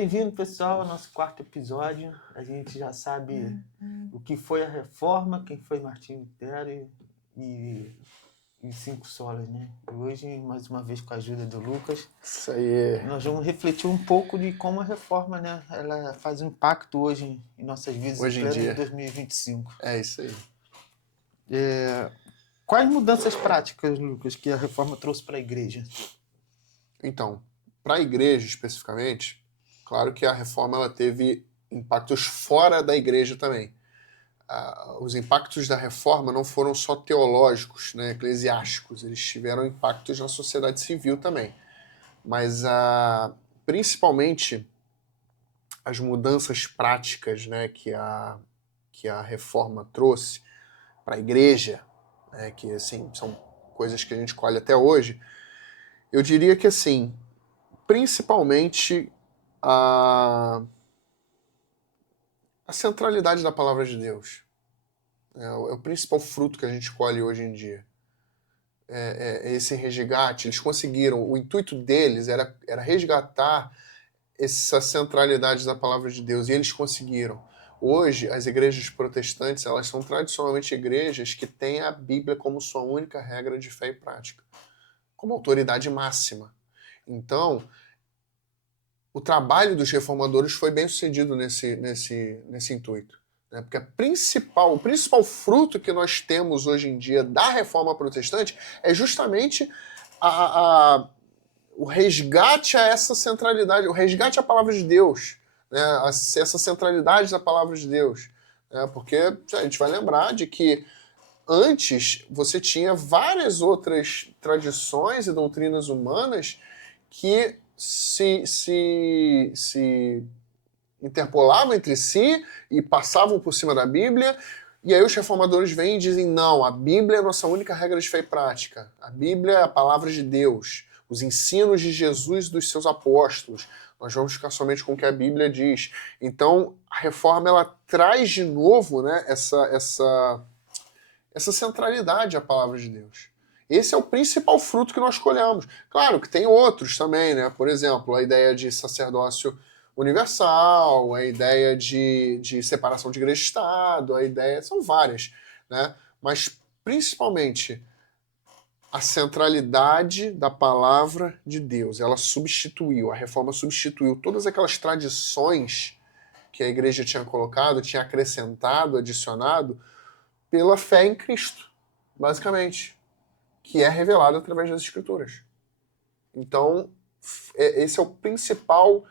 Bem-vindo, pessoal, ao nosso quarto episódio. A gente já sabe o que foi a Reforma, quem foi Martinho Lutero e cinco solas, né? E hoje, mais uma vez, com a ajuda do Lucas, Isso aí. nós vamos refletir um pouco de como a Reforma, né, ela faz um impacto hoje em nossas vidas, Hoje em em pleno dia. 2025. É isso aí. Quais mudanças práticas, Lucas, que a Reforma trouxe para a igreja? Então, para a igreja especificamente, claro que a reforma ela teve impactos fora da igreja também. Os impactos da reforma não foram só teológicos, né, eclesiásticos, eles tiveram impactos na sociedade civil também. Mas principalmente as mudanças práticas, né, que a reforma trouxe para a igreja, né, que assim, são coisas que a gente colhe até hoje, eu diria que assim, principalmente a centralidade da palavra de Deus. É o principal fruto que a gente colhe hoje em dia. É esse resgate. Eles conseguiram, o intuito deles era resgatar essa centralidade da palavra de Deus, e eles conseguiram. Hoje, as igrejas protestantes, elas são tradicionalmente igrejas que têm a Bíblia como sua única regra de fé e prática, como autoridade máxima. Então, o trabalho dos reformadores foi bem sucedido nesse intuito. Né? Porque o principal fruto que nós temos hoje em dia da reforma protestante é justamente o resgate a essa centralidade, o resgate à palavra de Deus, né? Essa centralidade da palavra de Deus. Né? Porque a gente vai lembrar de que antes você tinha várias outras tradições e doutrinas humanas que se interpolavam entre si e passavam por cima da Bíblia, e aí os reformadores vêm e dizem, não, a Bíblia é a nossa única regra de fé e prática, a Bíblia é a palavra de Deus, os ensinos de Jesus e dos seus apóstolos, nós vamos ficar somente com o que a Bíblia diz. Então, a reforma, ela traz de novo, né, essa centralidade à palavra de Deus. Esse é o principal fruto que nós colhemos. Claro que tem outros também, né? Por exemplo, a ideia de sacerdócio universal, a ideia de separação de igreja e Estado, a ideia... São várias, né? Mas, principalmente, a centralidade da palavra de Deus. Ela substituiu, a reforma substituiu todas aquelas tradições que a igreja tinha colocado, tinha acrescentado, adicionado, pela fé em Cristo, basicamente, que é revelado através das Escrituras. Então, esse é o principal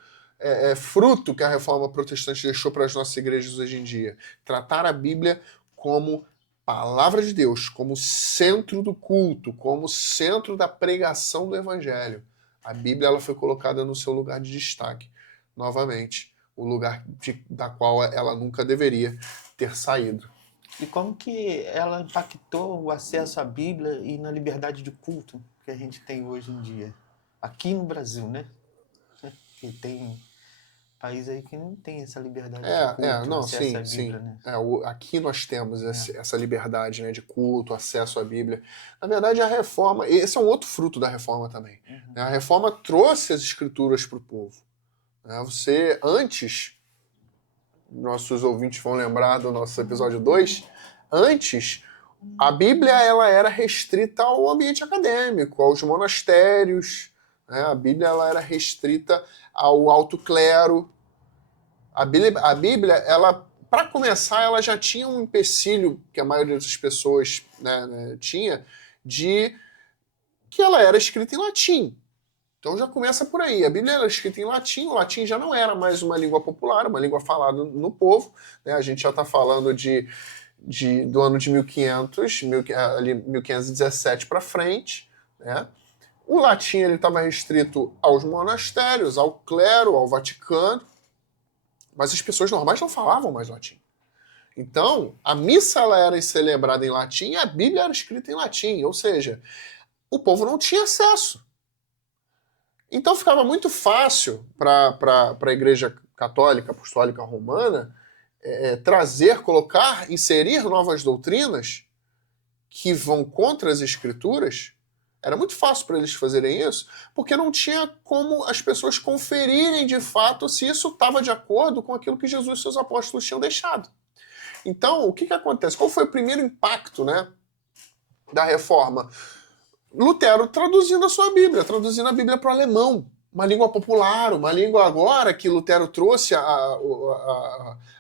fruto que a reforma protestante deixou para as nossas igrejas hoje em dia. Tratar a Bíblia como palavra de Deus, como centro do culto, como centro da pregação do Evangelho. A Bíblia ela foi colocada no seu lugar de destaque, novamente, o lugar da qual ela nunca deveria ter saído. E como que ela impactou o acesso à Bíblia e na liberdade de culto que a gente tem hoje em dia? Aqui no Brasil, né? Que tem país aí que não tem essa liberdade de culto, não, acesso à sim, Bíblia, sim. né? Aqui nós temos essa liberdade, né, de culto, acesso à Bíblia. Na verdade, a reforma, esse é um outro fruto da reforma também. Né? A reforma trouxe as escrituras para o povo. Né? Você, antes, nossos ouvintes vão lembrar do nosso episódio 2, antes, a Bíblia ela era restrita ao ambiente acadêmico, aos monastérios, né? A Bíblia ela era restrita ao alto clero. A Bíblia, ela, para começar, ela já tinha um empecilho que a maioria das pessoas tinha, de que ela era escrita em latim. Então já começa por aí. A Bíblia era escrita em latim, o latim já não era mais uma língua popular, uma língua falada no povo. Né? A gente já está falando do ano de 1500, ali 1517 para frente. Né? O latim estava restrito aos monastérios, ao clero, ao Vaticano, mas as pessoas normais não falavam mais latim. Então, a missa ela era celebrada em latim e a Bíblia era escrita em latim, ou seja, o povo não tinha acesso. Então ficava muito fácil para a Igreja Católica Apostólica Romana inserir novas doutrinas que vão contra as Escrituras, Era muito fácil para eles fazerem isso, porque não tinha como as pessoas conferirem de fato se isso estava de acordo com aquilo que Jesus e seus apóstolos tinham deixado. Então, o que acontece? Qual foi o primeiro impacto, né, da reforma? Lutero traduzindo a sua Bíblia, traduzindo a Bíblia para o alemão. Uma língua popular, uma língua agora que Lutero trouxe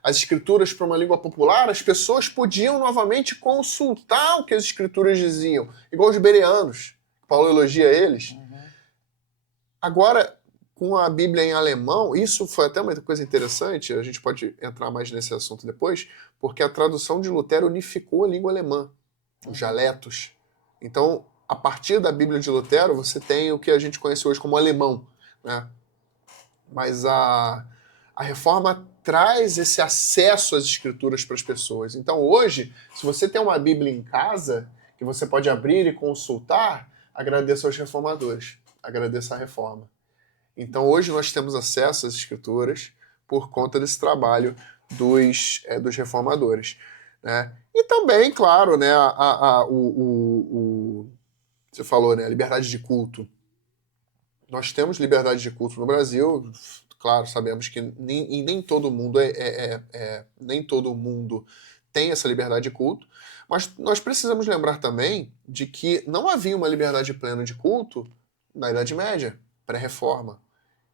as escrituras para uma língua popular, as pessoas podiam novamente consultar o que as escrituras diziam, igual os bereanos. Paulo elogia eles. Agora, com a Bíblia em alemão, isso foi até uma coisa interessante, a gente pode entrar mais nesse assunto depois, porque a tradução de Lutero unificou a língua alemã, os dialetos. Então, a partir da Bíblia de Lutero, você tem o que a gente conhece hoje como alemão, né? Mas a reforma traz esse acesso às escrituras para as pessoas. Então, hoje, se você tem uma Bíblia em casa, que você pode abrir e consultar, agradeça aos reformadores, agradeça a reforma. Então, hoje nós temos acesso às escrituras por conta desse trabalho dos reformadores, né? E também, claro, né, você falou, né, a liberdade de culto. Nós temos liberdade de culto no Brasil, claro, sabemos que nem todo mundo nem todo mundo tem essa liberdade de culto, mas nós precisamos lembrar também de que não havia uma liberdade plena de culto na Idade Média, pré-reforma.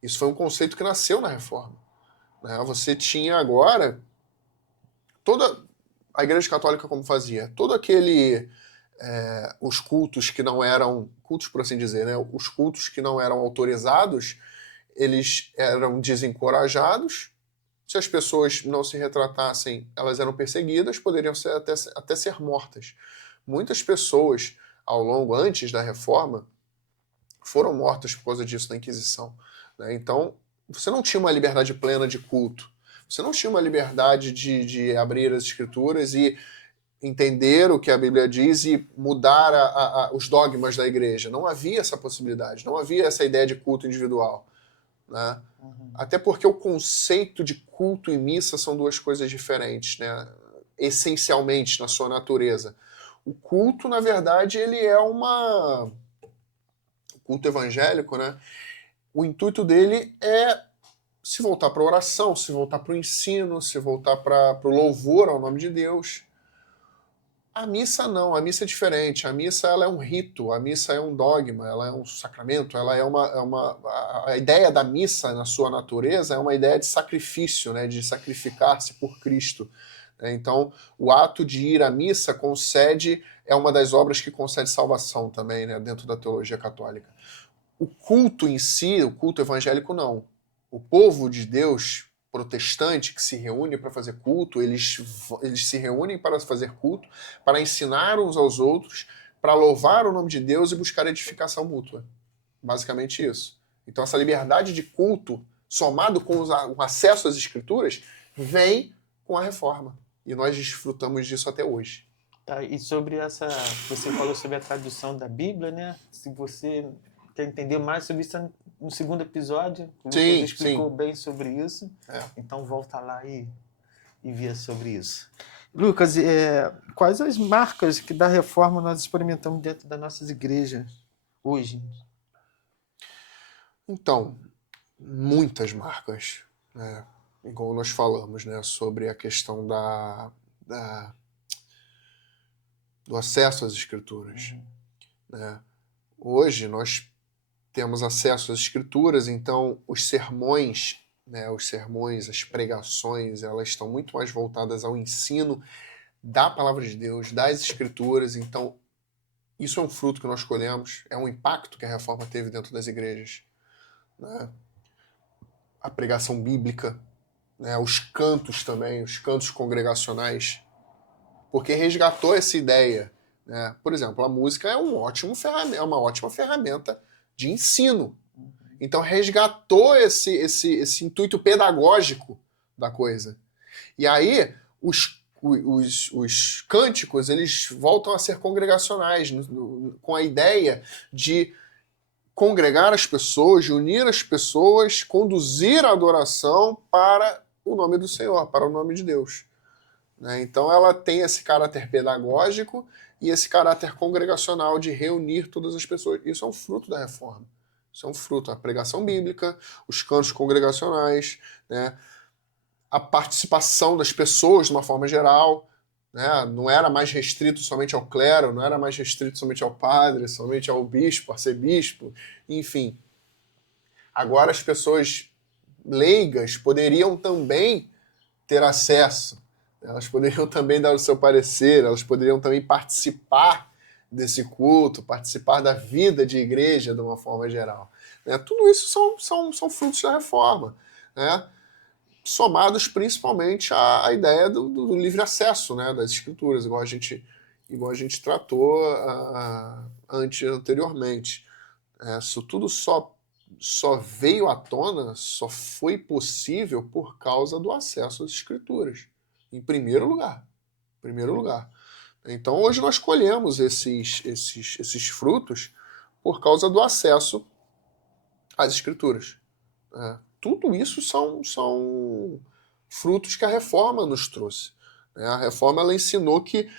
Isso foi um conceito que nasceu na reforma, né? Você tinha agora toda a Igreja Católica como fazia, todo aquele os cultos que não eram cultos, por assim dizer, né? Os cultos que não eram autorizados, eles eram desencorajados. Se as pessoas não se retratassem, elas eram perseguidas, poderiam até ser mortas. Muitas pessoas, antes da reforma, foram mortas por causa disso na Inquisição, né? Então, você não tinha uma liberdade plena de culto. Você não tinha uma liberdade de abrir as escrituras e entender o que a Bíblia diz e mudar os dogmas da igreja. Não havia essa possibilidade, não havia essa ideia de culto individual, né? Até porque o conceito de culto e missa são duas coisas diferentes, né? Essencialmente, na sua natureza. O culto, na verdade, ele é o culto evangélico, né? O intuito dele é se voltar para a oração, se voltar para o ensino, se voltar para o louvor ao nome de Deus. A missa não, a missa é diferente. A missa ela é um rito, a missa é um dogma, ela é um sacramento, ela é a ideia da missa na sua natureza é uma ideia de sacrifício, né, de sacrificar-se por Cristo. Então, o ato de ir à missa é uma das obras que concede salvação também, né, dentro da teologia católica. O culto em si, o culto evangélico, não. O povo de Deus protestante que se reúne para fazer culto, eles se reúnem para fazer culto, para ensinar uns aos outros, para louvar o nome de Deus e buscar edificação mútua. Basicamente isso. Então essa liberdade de culto, somado com o acesso às escrituras, vem com a reforma. E nós desfrutamos disso até hoje. Tá, e sobre você falou sobre a tradução da Bíblia, né? Se você quer entender mais sobre isso no segundo episódio, o Lucas explicou bem sobre isso. Então volta lá e via sobre isso. Lucas, quais as marcas que da reforma nós experimentamos dentro das nossas igrejas hoje? Então, muitas marcas, né? Igual nós falamos, né, sobre a questão do acesso às escrituras. Né? Hoje nós temos acesso às escrituras, então os sermões, né, as pregações, elas estão muito mais voltadas ao ensino da palavra de Deus, das escrituras. Então isso é um fruto que nós colhemos, é um impacto que a reforma teve dentro das igrejas, né? A pregação bíblica, né, os cantos também, os cantos congregacionais, porque resgatou essa ideia, né? Por exemplo, a música é uma ótima ferramenta de ensino. Então resgatou esse intuito pedagógico da coisa. E aí os cânticos, eles voltam a ser congregacionais, com a ideia de congregar as pessoas, de unir as pessoas, conduzir a adoração para o nome do Senhor, para o nome de Deus. né? Então ela tem esse caráter pedagógico e esse caráter congregacional de reunir todas as pessoas. Isso é um fruto da reforma. Isso é um fruto. A pregação bíblica, os cantos congregacionais, né? A participação das pessoas de uma forma geral, né? Não era mais restrito somente ao clero, não era mais restrito somente ao padre, somente ao bispo, arcebispo, enfim. Agora as pessoas leigas poderiam também ter acesso, elas poderiam também dar o seu parecer, elas poderiam também participar desse culto, participar da vida de igreja de uma forma geral. Né? Tudo isso são frutos da reforma, né? Somados principalmente à ideia do livre acesso, né, das escrituras, igual a gente tratou anteriormente. Isso tudo só veio à tona, só foi possível por causa do acesso às escrituras, em primeiro lugar. Então hoje nós colhemos esses frutos por causa do acesso às escrituras. Tudo isso são frutos que a reforma nos trouxe. A reforma ela ensinou que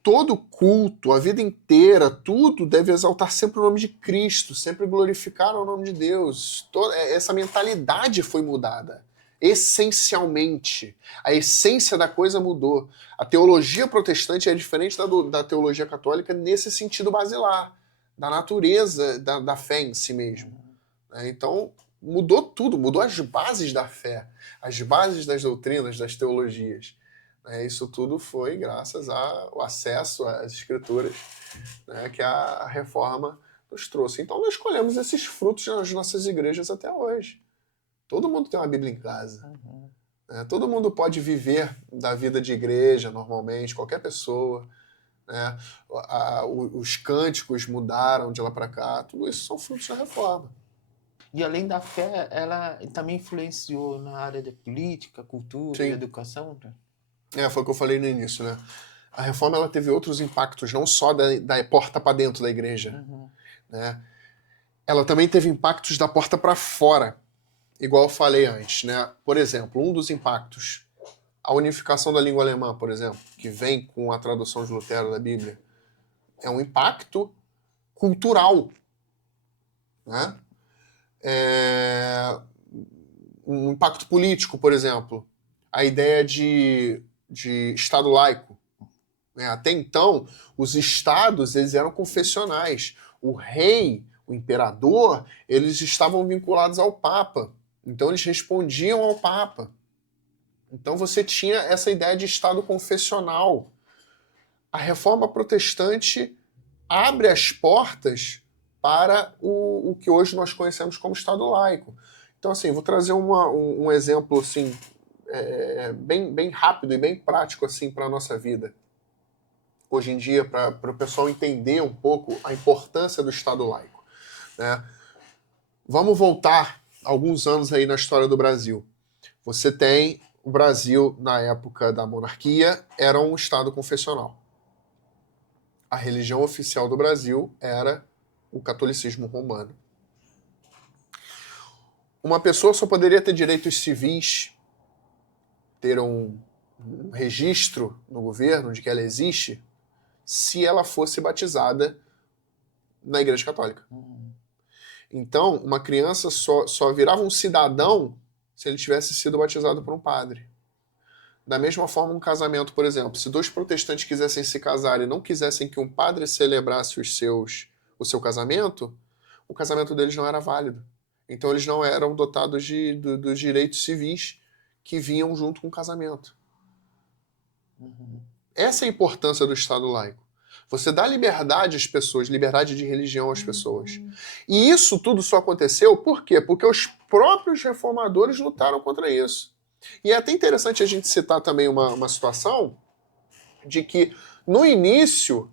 todo culto, a vida inteira, tudo deve exaltar sempre o nome de Cristo, sempre glorificar o nome de Deus. Essa mentalidade foi mudada. Essencialmente. A essência da coisa mudou. A teologia protestante é diferente da teologia católica nesse sentido basilar, da natureza da fé em si mesmo. Então, mudou tudo, mudou as bases da fé, as bases das doutrinas, das teologias. Isso tudo foi graças ao acesso às escrituras, né, que a reforma nos trouxe. Então nós escolhemos esses frutos nas nossas igrejas até hoje. Todo mundo tem uma Bíblia em casa. Né? Todo mundo pode viver da vida de igreja normalmente, qualquer pessoa. Né? Os cânticos mudaram de lá para cá. Tudo isso são frutos da reforma. E além da fé, ela também influenciou na área da política, cultura Sim. e educação? Foi o que eu falei no início, né? A reforma ela teve outros impactos, não só da porta para dentro da igreja. Né? Ela também teve impactos da porta para fora, igual eu falei antes. Né? Por exemplo, um dos impactos, a unificação da língua alemã, por exemplo, que vem com a tradução de Lutero da Bíblia, é um impacto cultural. Né? Um impacto político, por exemplo, a ideia de Estado laico. Até então, os estados eles eram confessionais. O rei, o imperador, eles estavam vinculados ao Papa. Então, eles respondiam ao Papa. Então, você tinha essa ideia de Estado confessional. A reforma protestante abre as portas para o que hoje nós conhecemos como Estado laico. Então, assim, vou trazer um exemplo assim, bem rápido e bem prático assim, para a nossa vida. Hoje em dia, para o pessoal entender um pouco a importância do Estado laico. Né? Vamos voltar alguns anos aí na história do Brasil. Você tem o Brasil, na época da monarquia, era um Estado confessional. A religião oficial do Brasil era o catolicismo romano. Uma pessoa só poderia ter direitos civis, ter um registro no governo de que ela existe, se ela fosse batizada na Igreja Católica. Então, uma criança só virava um cidadão se ele tivesse sido batizado por um padre. Da mesma forma, um casamento, por exemplo. Se dois protestantes quisessem se casar e não quisessem que um padre celebrasse o seu casamento, o casamento deles não era válido. Então, eles não eram dotados dos direitos civis que vinham junto com o casamento. Essa é a importância do Estado laico. Você dá liberdade às pessoas, liberdade de religião às pessoas. E isso tudo só aconteceu por quê? Porque os próprios reformadores lutaram contra isso. E é até interessante a gente citar também uma situação de que, no início,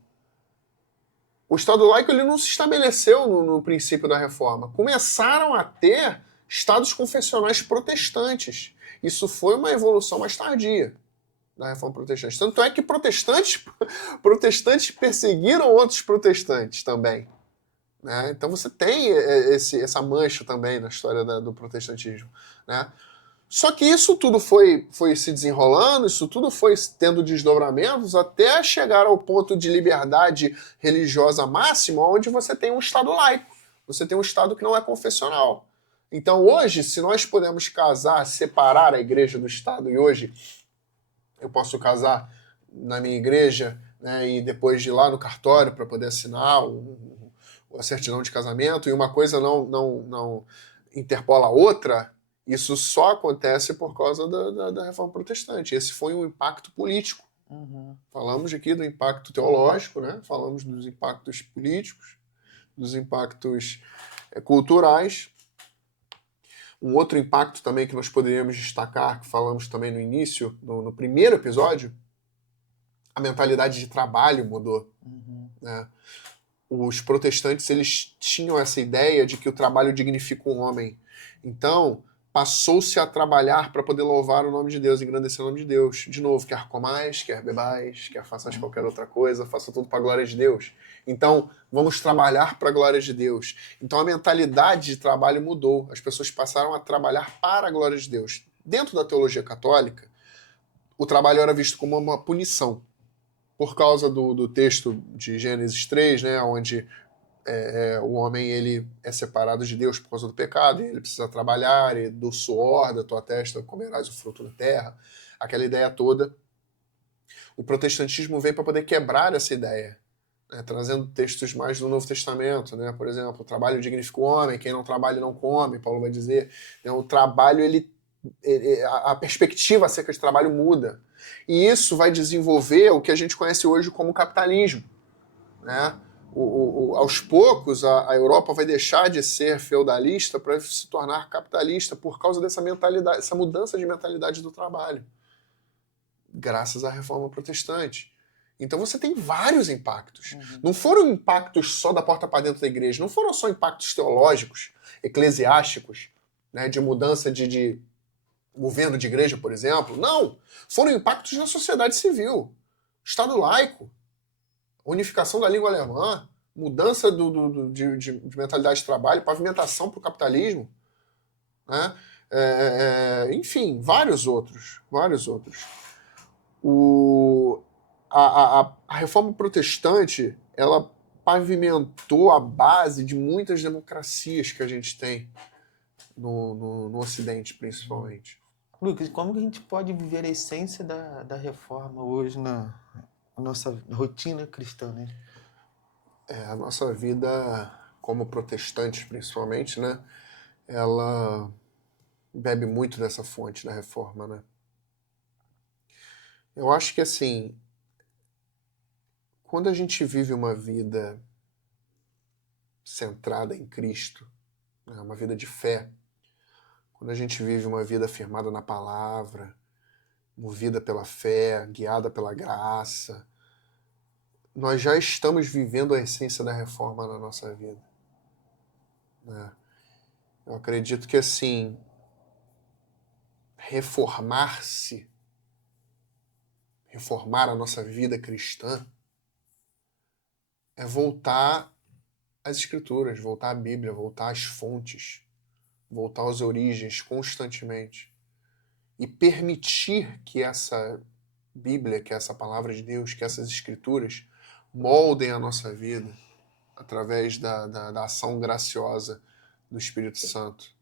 o Estado laico ele não se estabeleceu no princípio da reforma. Começaram a ter estados confessionais protestantes. Isso foi uma evolução mais tardia da reforma protestante. Tanto é que protestantes perseguiram outros protestantes também. Né? Então você tem essa mancha também na história do protestantismo. Né? Só que isso tudo foi se desenrolando, isso tudo foi tendo desdobramentos até chegar ao ponto de liberdade religiosa máxima, onde você tem um Estado laico, você tem um Estado que não é confessional. Então hoje, se nós podemos casar, separar a igreja do Estado, e hoje eu posso casar na minha igreja, né, e depois de ir lá no cartório para poder assinar a certidão de casamento, e uma coisa não interpola a outra, isso só acontece por causa da Reforma Protestante. Esse foi um impacto político. Uhum. Falamos aqui do impacto teológico, né? Falamos dos impactos políticos, dos impactos culturais. Um outro impacto também que nós poderíamos destacar, que falamos também no início, no primeiro episódio, a mentalidade de trabalho mudou. Uhum. Né? Os protestantes, eles tinham essa ideia de que o trabalho dignifica o homem. Então, passou-se a trabalhar para poder louvar o nome de Deus, engrandecer o nome de Deus. De novo, quer comais, quer bebais, quer faças qualquer outra coisa, faça tudo para a glória de Deus. Então, vamos trabalhar para a glória de Deus. Então, a mentalidade de trabalho mudou. As pessoas passaram a trabalhar para a glória de Deus. Dentro da teologia católica, o trabalho era visto como uma punição. Por causa do texto de Gênesis 3, né, onde o homem ele é separado de Deus por causa do pecado, e ele precisa trabalhar, e do suor da tua testa comerás o fruto da terra, aquela ideia toda. O protestantismo veio para poder quebrar essa ideia, né, trazendo textos mais do Novo Testamento, né, por exemplo, o trabalho dignifica o homem, quem não trabalha não come, Paulo vai dizer. Né, o trabalho, a perspectiva acerca de trabalho muda. E isso vai desenvolver o que a gente conhece hoje como capitalismo. Né? Aos poucos, a Europa vai deixar de ser feudalista para se tornar capitalista por causa dessa mentalidade, essa mudança de mentalidade do trabalho, graças à Reforma Protestante. Então você tem vários impactos. Uhum. Não foram impactos só da porta para dentro da igreja, não foram só impactos teológicos, eclesiásticos, né, de mudança de governo de igreja, por exemplo. Não! Foram impactos na sociedade civil, Estado laico, unificação da língua alemã, mudança de mentalidade de trabalho, pavimentação para o capitalismo, né? Enfim, vários outros. A reforma protestante, ela pavimentou a base de muitas democracias que a gente tem no Ocidente, principalmente. Lucas, como que a gente pode viver a essência da reforma hoje na nossa rotina cristã, né? A nossa vida, como protestantes principalmente, né? Ela bebe muito dessa fonte da reforma, né? Eu acho que, assim, quando a gente vive uma vida centrada em Cristo, né, uma vida de fé, quando a gente vive uma vida firmada na palavra, movida pela fé, guiada pela graça, nós já estamos vivendo a essência da reforma na nossa vida. Né? Eu acredito que, assim, reformar-se, reformar a nossa vida cristã, é voltar às Escrituras, voltar à Bíblia, voltar às fontes, voltar às origens constantemente. E permitir que essa Bíblia, que essa palavra de Deus, que essas Escrituras moldem a nossa vida através da ação graciosa do Espírito Santo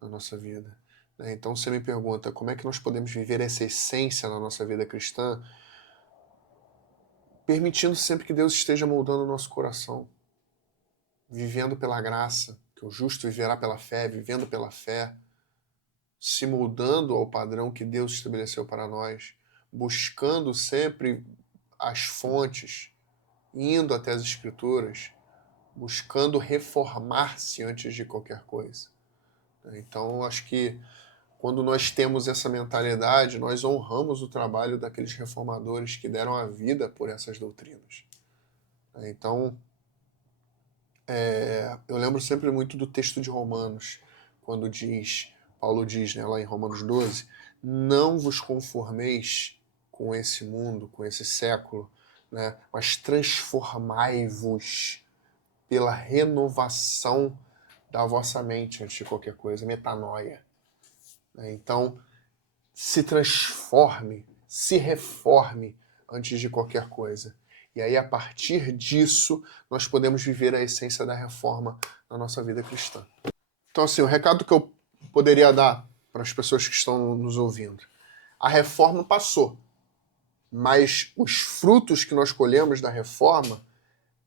na nossa vida. Então você me pergunta, como é que nós podemos viver essa essência na nossa vida cristã? Permitindo sempre que Deus esteja moldando o nosso coração, vivendo pela graça, que o justo viverá pela fé, vivendo pela fé, se moldando ao padrão que Deus estabeleceu para nós, buscando sempre as fontes, indo até as Escrituras, buscando reformar-se antes de qualquer coisa. Então, acho que quando nós temos essa mentalidade, nós honramos o trabalho daqueles reformadores que deram a vida por essas doutrinas. Então, eu lembro sempre muito do texto de Romanos, quando Paulo diz, né, lá em Romanos 12, não vos conformeis com esse mundo, com esse século, né, mas transformai-vos pela renovação da vossa mente antes de qualquer coisa, metanoia. né? Então, se transforme, se reforme antes de qualquer coisa. E aí, a partir disso, nós podemos viver a essência da reforma na nossa vida cristã. Então, assim, o recado que eu poderia dar para as pessoas que estão nos ouvindo. A reforma passou, mas os frutos que nós colhemos da reforma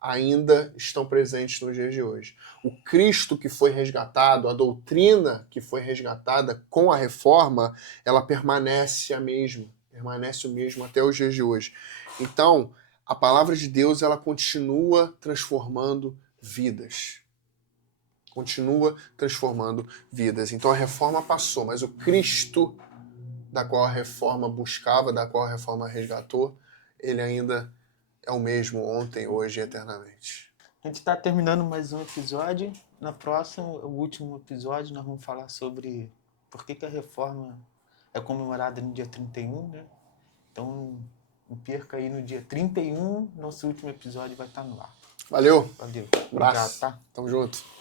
ainda estão presentes nos dias de hoje. O Cristo que foi resgatado, a doutrina que foi resgatada com a reforma, ela permanece a mesma, permanece o mesmo até os dias de hoje. Então, a palavra de Deus, ela continua transformando vidas. Continua transformando vidas. Então a reforma passou, mas o Cristo da qual a reforma buscava, da qual a reforma resgatou, ele ainda é o mesmo ontem, hoje e eternamente. A gente está terminando mais um episódio. Na próxima, o último episódio, nós vamos falar sobre por que a reforma é comemorada no dia 31, né? Então, não perca aí no dia 31, nosso último episódio vai estar no ar. Valeu. Valeu. Abraço. Obrigado, tá? Tamo junto.